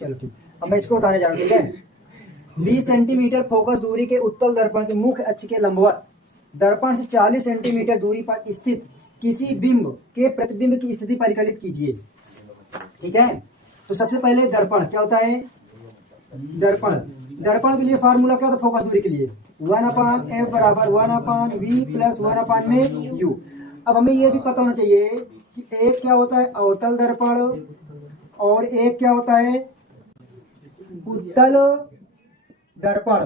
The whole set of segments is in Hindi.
चलो ठीक, अब मैं इसको बताने जा रहा हूँ, ठीक है। 20 सेंटीमीटर फोकस दूरी के उत्तल दर्पण के मुख्य अक्ष के लंबवत दर्पण से 40 सेंटीमीटर दूरी पर स्थित किसी बिंब के प्रतिबिंब की स्थिति परिकलित कीजिए। ठीक है, तो सबसे पहले दर्पण क्या होता है, दर्पण के लिए फार्मूला क्या होता है फोकस दूरी के लिए, 1/f बराबर 1/v प्लस 1/में u। अब हमें ये भी पता होना चाहिए कि एक क्या होता है अवतल दर्पण और एक क्या होता है उत्तल दर्पण।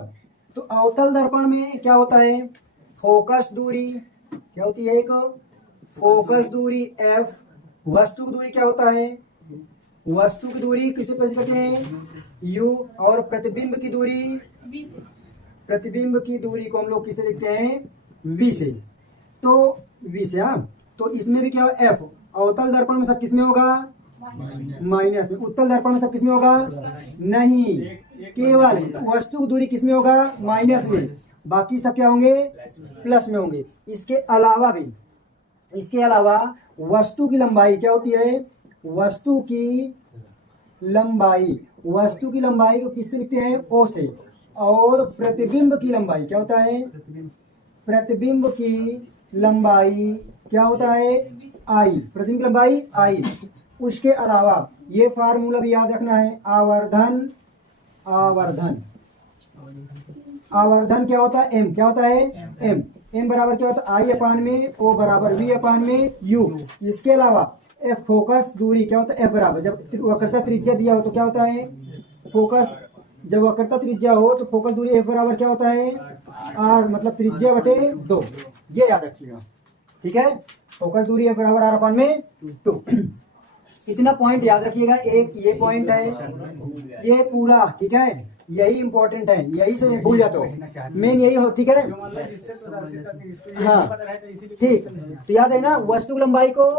तो अवतल दर्पण में क्या होता है फोकस दूरी क्या होती है, एक फोकस दूरी f, वस्तु की दूरी क्या होता है, वस्तु की दूरी किसे कैसे कहते हैं u, और प्रतिबिंब की दूरी को हम लोग किसे लिखते हैं v से। तो v से, हाँ, तो इसमें भी क्या है f, अवतल दर्पण में सब किसमें होगा माइनस में, उत्तल दर्पण में सब किसमें होगा नहीं, केवल वस्तु की दूरी किसमें होगा माइनस में, बाकी सब क्या होंगे प्लस में होंगे। इसके अलावा वस्तु की लंबाई क्या होती है, वस्तु की लंबाई को किससे लिखते हैं ओ से, और प्रतिबिंब की लंबाई क्या होता है, प्रतिबिंब की लंबाई क्या होता है आई, प्रतिबिंब की लंबाई आई। उसके अलावा ये फार्मूला भी याद रखना है, आवर्धन क्या होता है m, क्या होता है m बराबर क्या होता है I/में, o बराबर v/में u। इसके अलावा f फोकस दूरी क्या होता है f बराबर, जब वक्रता त्रिज्या दिया हो तो क्या होता है फोकस, जब वक्रता त्रिज्या हो तो फोकस दूरी f बराबर क्या होता है r, मतलब त्रिज्या बटे 2, ये याद रखिएगा। ठीक है, फोकस दूरी f बराबर r/में 2। इतना पॉइंट याद रखिएगा, एक ये पॉइंट है, ये पूरा, ठीक है, यही इंपॉर्टेंट है, यही से भूल जाते हो, मेन यही हो। ठीक है, हाँ ठीक, तो याद है ना, वस्तु की लंबाई को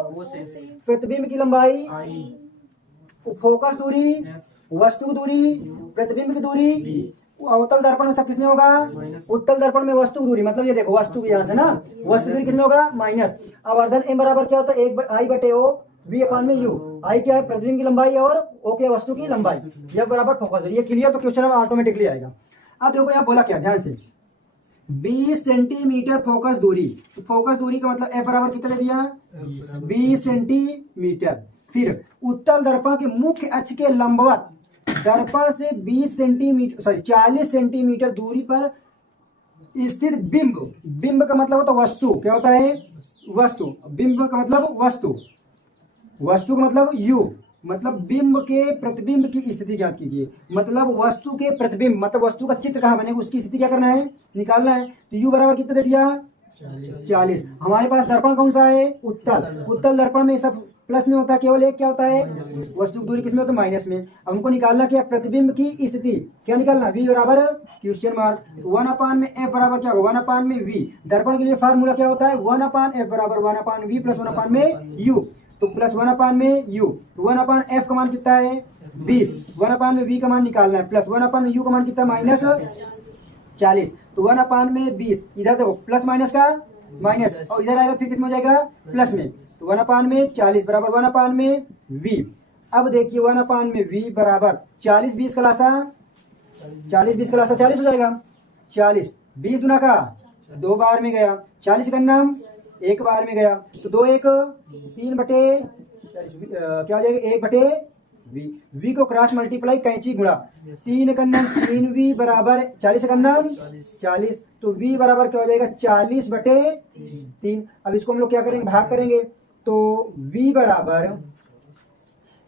प्रतिबिंब की लंबाई, फोकस दूरी, वस्तु की दूरी, प्रतिबिंब की दूरी, अवतल दर्पण में सब किसमें होगा उत्तल दर्पण में वस्तु की दूरी, मतलब ये देखो वस्तु की यहाँ से ना, वस्तु दूरी किसमें होगा माइनस। आवर्धन m बराबर क्या होता है 1/i/o v/में u, आई क्या है प्रतिबिंब की लंबाई और o क्या है वस्तु की लंबाई, यह बराबर फोकस दूरी। ये क्लियर, तो क्वेश्चन ऑटोमेटिकली आएगा। अब देखो यहाँ बोला क्या, ध्यान से 20 सेंटीमीटर फोकस दूरी, तो फोकस दूरी का मतलब f बराबर कितना दिया 20 सेंटीमीटर। फिर उत्तल दर्पण के मुख्य अक्ष के लंबवत दर्पण से 40 सेंटीमीटर दूरी पर स्थित बिंब का मतलब होता है वस्तु, क्या होता है वस्तु, बिंब का मतलब वस्तु का मतलब u, मतलब बिंब के प्रतिबिंब की स्थिति ज्ञात कीजिए। मतलब वस्तु के प्रतिबिंब, मतलब वस्तु का चित्र कहाँ बनेगा उसकी स्थिति क्या करना है निकालना है। तो u बराबर कितना दे दिया 40। हमारे पास दर्पण कौन सा है उत्तल दर्पण में सब प्लस में होता है, केवल एक क्या होता है वस्तु की दूरी किसमें होता है माइनस में। अब हमको निकालना क्या प्रतिबिंब की स्थिति, क्या निकालना v बराबर क्वेश्चन मार्क 1/में f बराबर क्या होगा 1/में v। दर्पण के लिए फार्मूला क्या होता है 1/f बराबर 1/v प्लस 1/में u, तो प्लस 1/में u, 1/f का मान कितना है 20, 1/में v का मान निकालना है, प्लस 1/में u का मान कितना माइनस 40, तो 1/में 20, इधर देखो प्लस माइनस का माइनस, और इधर आएगा फिर किसमें हो जाएगा प्लस में, तो 1/में 40 बराबर 1/में v। अब देखिए 1/में v बराबर 40 20 का लासा 40 हो जाएगा, 40 20 गुना का 2 बार में गया, 40 का नाम 1 बार में गया, तो 2 1 3 बटे क्या हो जाएगा 1 बटे v को क्रॉस मल्टीप्लाई कैंची गुणा 3 का नाम 3v बराबर 40 का नाम 40, तो v बराबर क्या हो जाएगा 40 बटे 3। अब इसको हम लोग क्या करेंगे भाग करेंगे, तो v बराबर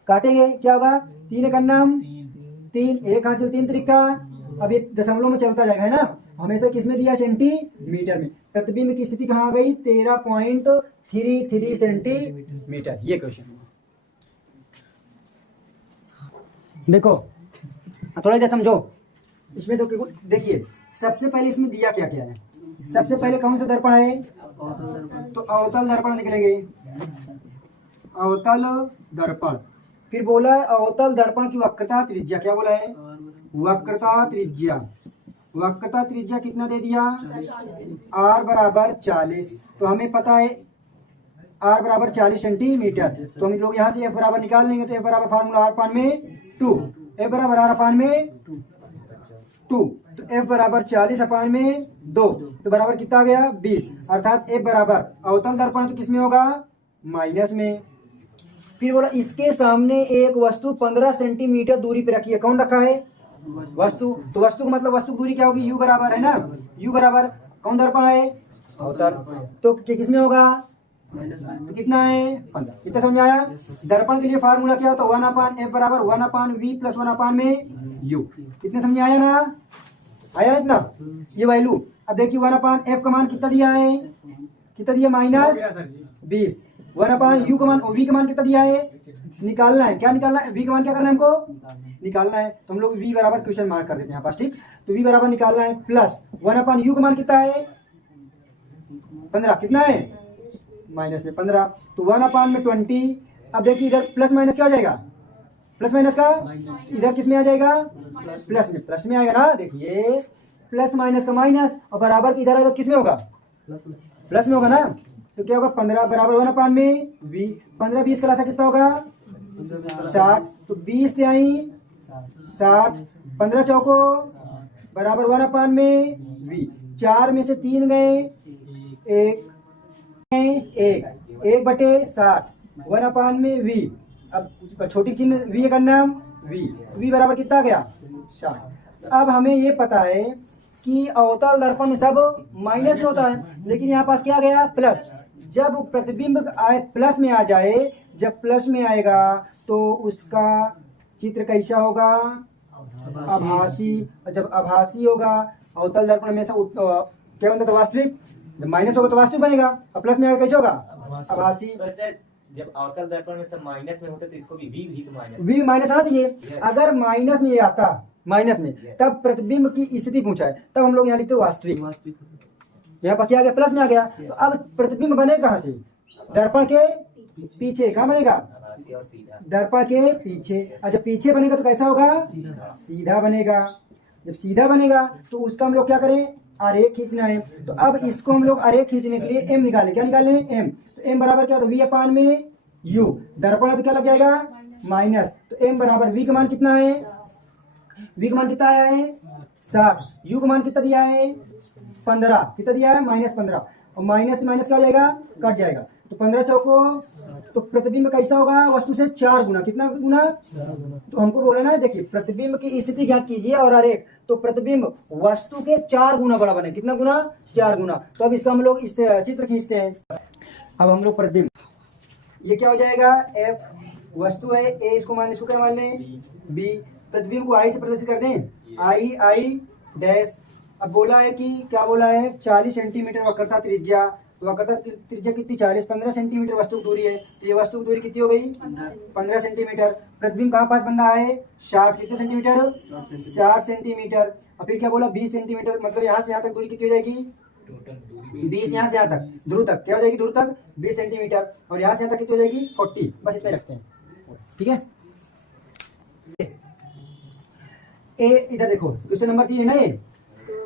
काटेंगे क्या होगा 3 का नाम 3, 1 हासिल 3 तरीका, अब ये दशमलव में चलता जाएगा है ना, हमेशा किसमें दिया सेंटीमीटर में। प्रतिबिंब की स्थिति कहाँ गई 13.33 सेंटीमीटर, ये क्वेश्चन। देखो थोड़ा देर समझो इसमें, तो देखिए सबसे पहले इसमें दिया क्या क्या है। सबसे पहले कौन सा दर्पण है तो अवतल दर्पण निकलेंगे, अवतल दर्पण। फिर बोला अवतल दर्पण की वक्रता त्रिज्या, क्या बोला है वक्रता त्रिज्या कितना दे दिया r बराबर 40, तो हमें पता है r बराबर 40 सेंटीमीटर, तो हम लोग यहाँ से f बराबर निकाल लेंगे, तो f बराबर फार्मूला r/में 2, F बराबर R अपान में 2, तो F बराबर 40 अपान में 2, तो बराबर कितना आ गया 20, अर्थात F बराबर अवतल दर्पण तो किसमें होगा माइनस में। फिर बोला इसके सामने एक वस्तु 15 सेंटीमीटर दूरी पे रखी है, कौन रखा है वस्तु, तो वस्तु का मतलब वस्तु की दूरी क्या होगी u बराबर है ना, u बराबर कौन दर्पण है अवतल, तो किसमें होगा तो कितना है 15, कितना समझ आया। दर्पण के लिए फार्मूला क्या होता है 1 अपान F बराबर 1 अपान V प्लस 1 अपान में u, कितने समझ आया ना, आया ना इतना ये वैल्यू। अब देखिए 1 अपान F का मान कितना दिया है, कितना दिया -20, 1 अपान U का मान V का मान कितना दिया है निकालना है, क्या निकालना है V का मान क्या करना है हमको निकालना है, तो हम लोग V बराबर क्वेश्चन मार्क कर देते हैं यहाँ पास, ठीक। तो V बराबर निकालना है प्लस 1 अपान U का मान कितना है 15, कितना है माइनस में 15, तो 1 अपान में 20। अब देखिए इधर प्लस माइनस क्या आ जाएगा, प्लस माइनस का इधर किस में आ जाएगा प्लस में आएगा ना, देखिए प्लस माइनस का माइनस और बराबर इधर आएगा किस में होगा प्लस में होगा ना, तो क्या होगा 15 बराबर 1 अपान में V, 15 20 का लासा कितना होगा 60, तो 20 तिहाई 60, 15 चौको बराबर 1 अपान में V, 4 में से 3 गए 1 बटे 60, 1 अपान में V, अब छोटी चिन्ह V का नाम V बराबर कितना आ गया 60। अब हमें ये पता है कि अवतल दर्पण में सब माइनस में होता है, लेकिन यहाँ पास क्या आ गया प्लस, जब प्रतिबिंब आए प्लस में आ जाए, जब प्लस में आएगा तो उसका चित्र कैसा होगा आभासी, जब आभासी होगा अवतल दर्पण में क्या बनता है वास्तविक, जब माइनस होगा तो वास्तविक बनेगा और प्लस में आएगा कैसे होगा आभासी। जब अवतल दर्पण में सब माइनस में होते तो इसको भी V माइनस आना चाहिए, अगर माइनस में ये आता माइनस में तब प्रतिबिंब की स्थिति पूछा है, तब हम लोग यहाँ लिखते वास्तविक, यहाँ पास क्या आ गया प्लस में आ गया, तो अब प्रतिबिंब बने कहाँ से दर्पण के पीछे, कहाँ बनेगा दर्पण के पीछे, और जब पीछे बनेगा तो कैसा होगा सीधा बनेगा, जब सीधा बनेगा तो उसका हम लोग क्या करें आरेख खींचना है, तो अब इसको हम लोग आरेख खींचने के लिए m निकालें, क्या निकालें m, तो m बराबर क्या, तो v अपान में u, दर्पण है तो क्या लग जाएगा माइनस, तो m बराबर v का मान कितना है, v का मान कितना आया है 60, u का मान कितना दिया है 15, कितना दिया है -15, और माइनस से माइनस क्या जाएगा कट जाएगा, तो 15 चौको, तो प्रतिबिंब कैसा होगा वस्तु से 4 गुना, कितना गुना, तो हमको बोला ना देखिए प्रतिबिंब की स्थिति ज्ञात कीजिए और आरेख, तो प्रतिबिंब वस्तु के 4 गुना बड़ा बने, कितना गुना 4 गुना, तो अब इसका हम लोग इस चित्र खींचते हैं। अब हम लोग प्रतिबिंब ये क्या हो जाएगा F वस्तु है A, इसको मान इसको क्या मान लें B, प्रतिबिंब को I से प्रदर्शित कर दें I डैश। अब बोला है कि क्या बोला है 40 सेंटीमीटर वक्रता त्रिज्या, तो वक्रता त्रिज्या कितनी 40, 15 सेंटीमीटर वस्तु की दूरी है, तो ये वस्तु की दूरी कितनी हो गई 15 सेंटीमीटर। प्रतिबिंब कहाँ पास बन रहा है 60, कितने सेंटीमीटर 60 सेंटीमीटर, और फिर क्या बोला 20 सेंटीमीटर, मतलब यहाँ से यहाँ तक दूरी कितनी हो जाएगी 20, यहाँ से यहाँ तक दूर तक क्या हो जाएगी दूर तक 20 सेंटीमीटर, और यहाँ से यहाँ तक कितनी हो जाएगी 40, बस इतना रखते हैं, ठीक है। ए इधर देखो क्वेश्चन नंबर 3 है ना, ये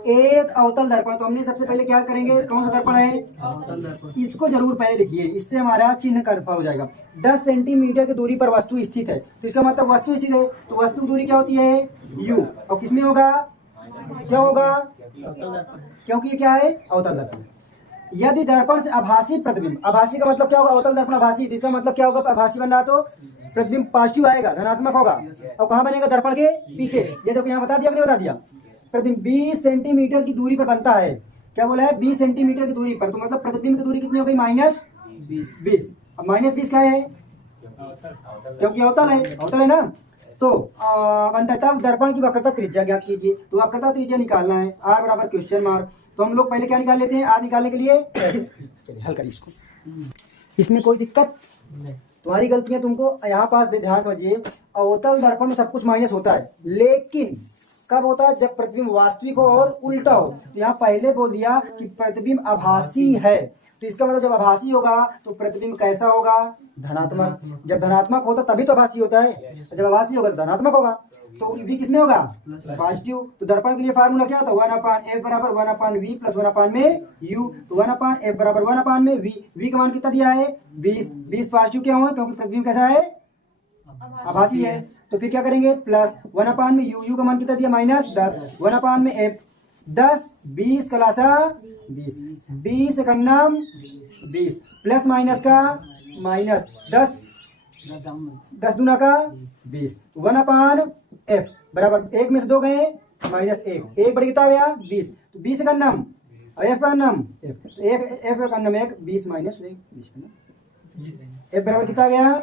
एक अवतल दर्पण, तो हमने सबसे पहले क्या करेंगे कौन सा दर्पण है अवतल दर्पण, इसको जरूर पहले लिखिए, इससे हमारा चिन्ह कन्फर्म हो जाएगा। 10 सेंटीमीटर की दूरी पर वस्तु स्थित है, तो इसका मतलब वस्तु स्थित है, तो वस्तु की दूरी क्या होती है u, और किसमें होगा क्या होगा क्योंकि ये क्या है अवतल दर्पण। यदि दर्पण से आभासी प्रतिबिंब, आभासी का मतलब क्या होगा अवतल दर्पण आभासी, तो इसका मतलब क्या होगा आभासी बन रहा तो प्रतिबिंब पॉजिटिव आएगा धनात्मक होगा, और कहाँ बनेगा दर्पण के पीछे, ये देखो यहाँ बता दिया कि नहीं बता दिया, प्रतिबिंब 20 सेंटीमीटर की दूरी पर बनता है, क्या बोला है 20 सेंटीमीटर की दूरी पर, तो मतलब प्रतिबिंब की दूरी कितनी हो गई -20, अब -20 क्या है क्योंकि अवतल है ना, तो बनता है। तब दर्पण की वक्रता त्रिज्या ज्ञात कीजिए, तो वक्रता त्रिज्या निकालना है r बराबर क्वेश्चन मार्क, तो हम लोग पहले क्या निकाल लेते हैं r निकालने के लिए चलिए हल करिए इसको, इसमें कोई दिक्कत तुम्हारी गलतियां तुमको यहाँ पास ध्यान समझिए, अवतल दर्पण में सब कुछ माइनस होता है, लेकिन कब होता है जब प्रतिबिंब वास्तविक हो और उल्टा हो, तो यहाँ पहले बोल दिया कि प्रतिबिंब आभासी है, तो इसका मतलब जब आभासी होगा तो प्रतिबिंब कैसा होगा धनात्मक, जब धनात्मक होता तभी तो आभासी होता है, जब आभासी होगा तो धनात्मक होगा, तो भी किसमें होगा पॉजिटिव। तो दर्पण के लिए फार्मूला क्या होता है 1/f बराबर 1/v प्लस 1 में u, तो 1/f बराबर 1 में v का मान कितना दिया है 20 पॉजिटिव क्या हुआ क्योंकि प्रतिबिंब कैसा है आभासी है, तो फिर क्या करेंगे प्लस 1 में यू का मान कितना दिया -10 1 में एफ 10 20 कलासा 20 का नाम 20 प्लस माइनस का माइनस 10 दूना का 20 1 एफ बराबर 1 में से 2 गए -1 1 बड़ी कितना गया 20 तो 20 का नाम एफ का नाम एफ का नाम 1 20 माइनस 20 एफ बराबर कितना गया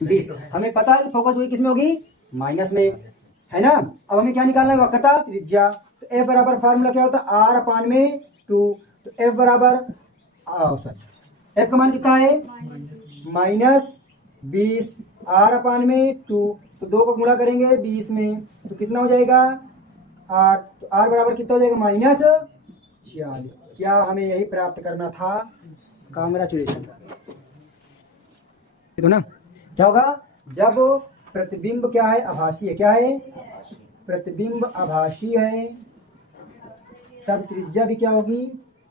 20 हमें पता है फोकस दूरी किसमें होगी माइनस में है ना। अब हमें क्या निकालना है वक्रता त्रिज्या। तो एफ बराबर फार्मूला क्या होता है r/2 तो एफ बराबर सॉरी एफ का मान कितना है -20 r/2 तो 2 को गुणा करेंगे 20 में तो कितना हो जाएगा r तो r बराबर कितना हो जाएगा -46। क्या हमें यही प्राप्त करना था कांग्रेचुलेशन तो ना क्या होगा जब प्रतिबिंब क्या है आभासी है क्या है प्रतिबिंब आभासी है तब त्रिज्या भी क्या होगी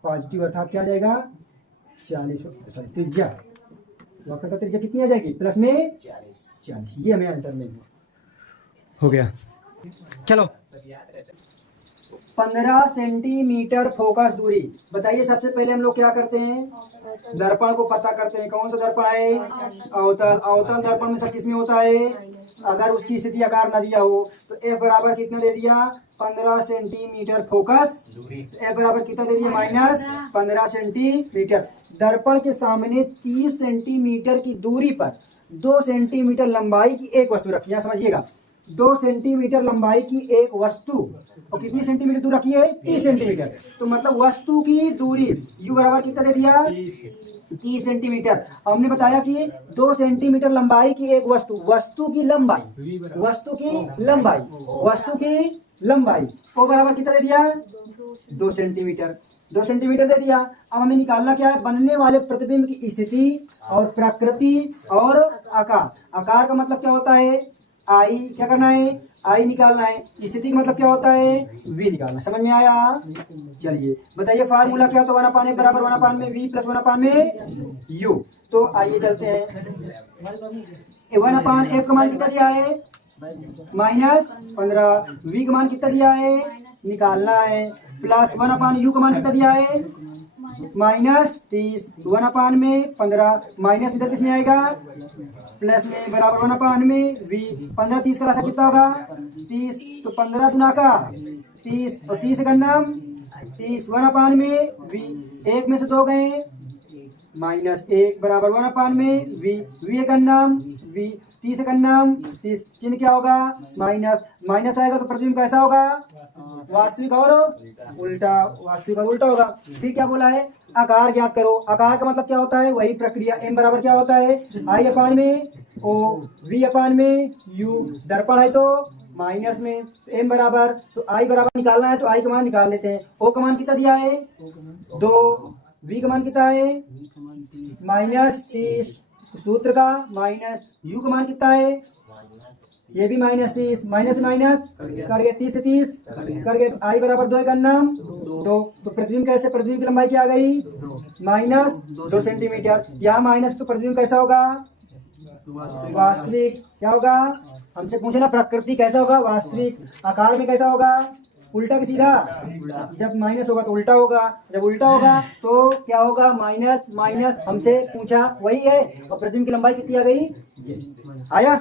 पॉजिटिव अर्थात क्या आ जाएगा 40 सॉरी त्रिज्या वक्रता त्रिज्या कितनी आ जाएगी प्लस में 40 ये हमें आंसर में हो गया। चलो 15 सेंटीमीटर फोकस दूरी बताइए। सबसे पहले हम लोग क्या करते हैं दर्पण को पता करते हैं कौन सा दर्पण है अवतल दर्पण में सब किसमें होता है अगर उसकी स्थिति आकार न दिया हो तो एफ बराबर कितना दे दिया 15 सेंटीमीटर फोकस एफ बराबर कितना दे दिया -15 सेंटीमीटर। दर्पण के सामने 30 सेंटीमीटर की दूरी पर 2 सेंटीमीटर लंबाई की एक वस्तु रखी है समझिएगा 2 सेंटीमीटर लंबाई की एक वस्तु और कितनी सेंटीमीटर दूर रखी है 30 सेंटीमीटर तो मतलब वस्तु की दूरी u बराबर कितना दे दिया 30 सेंटीमीटर। हमने बताया कि 2 सेंटीमीटर लंबाई की एक वस्तु की लंबाई को बराबर कितना दे दिया 2 सेंटीमीटर दे दिया। अब हमें निकालना क्या है बनने वाले प्रतिबिंब की स्थिति और प्रकृति और आकार का मतलब क्या होता है आई क्या करना है आई निकालना है। स्थिति का मतलब क्या होता है v निकालना। समझ में आया चलिए बताइए फार्मूला क्या होता है 1/f बराबर 1/v प्लस 1/u। तो आइए चलते हैं 1/f का मान कितना दिया है -15 v का मान कितना दिया है निकालना है प्लस 1/u का मान कितना दिया है -30 1/15 माइनस में 30 में आएगा प्लस में बराबर 1/v 15 30 का राशि कितना होगा 30 तो 15 गुना का 30 और 30 का नाम 30 1/v 1 में से 2 गए -1 बराबर 1/v का नाम v 30 का नाम 30 चिन्ह क्या होगा माइनस आएगा तो प्रतिबिंब कैसा होगा वास्तविक और उल्टा होगा। फिर क्या बोला है आकार ज्ञात करो। आकार का मतलब क्या होता है वही प्रक्रिया m बराबर क्या होता है i/में o v/में u दर्पण है तो माइनस में m बराबर तो i बराबर निकालना है तो i का मान निकाल लेते हैं। o का मान कितना दिया है 2 v का मान कितना है -30 सूत्र का u का मान कितना है ये भी -30 माइनस कर गए 30 से 30 कर गए तो i बराबर 2 का नाम 2 तो प्रतिबिंब कैसे प्रतिबिंब की लंबाई क्या आ गई -2 सेंटीमीटर। यहाँ माइनस तो प्रतिबिंब कैसा होगा वास्तविक क्या होगा हमसे पूछे ना प्रकृति कैसा होगा वास्तविक। आकार में कैसा होगा उल्टा कि सीधा जब माइनस होगा तो उल्टा होगा जब उल्टा होगा तो क्या होगा माइनस हमसे पूछा वही है और प्रतिबिंब की लंबाई कितनी आ गई आया।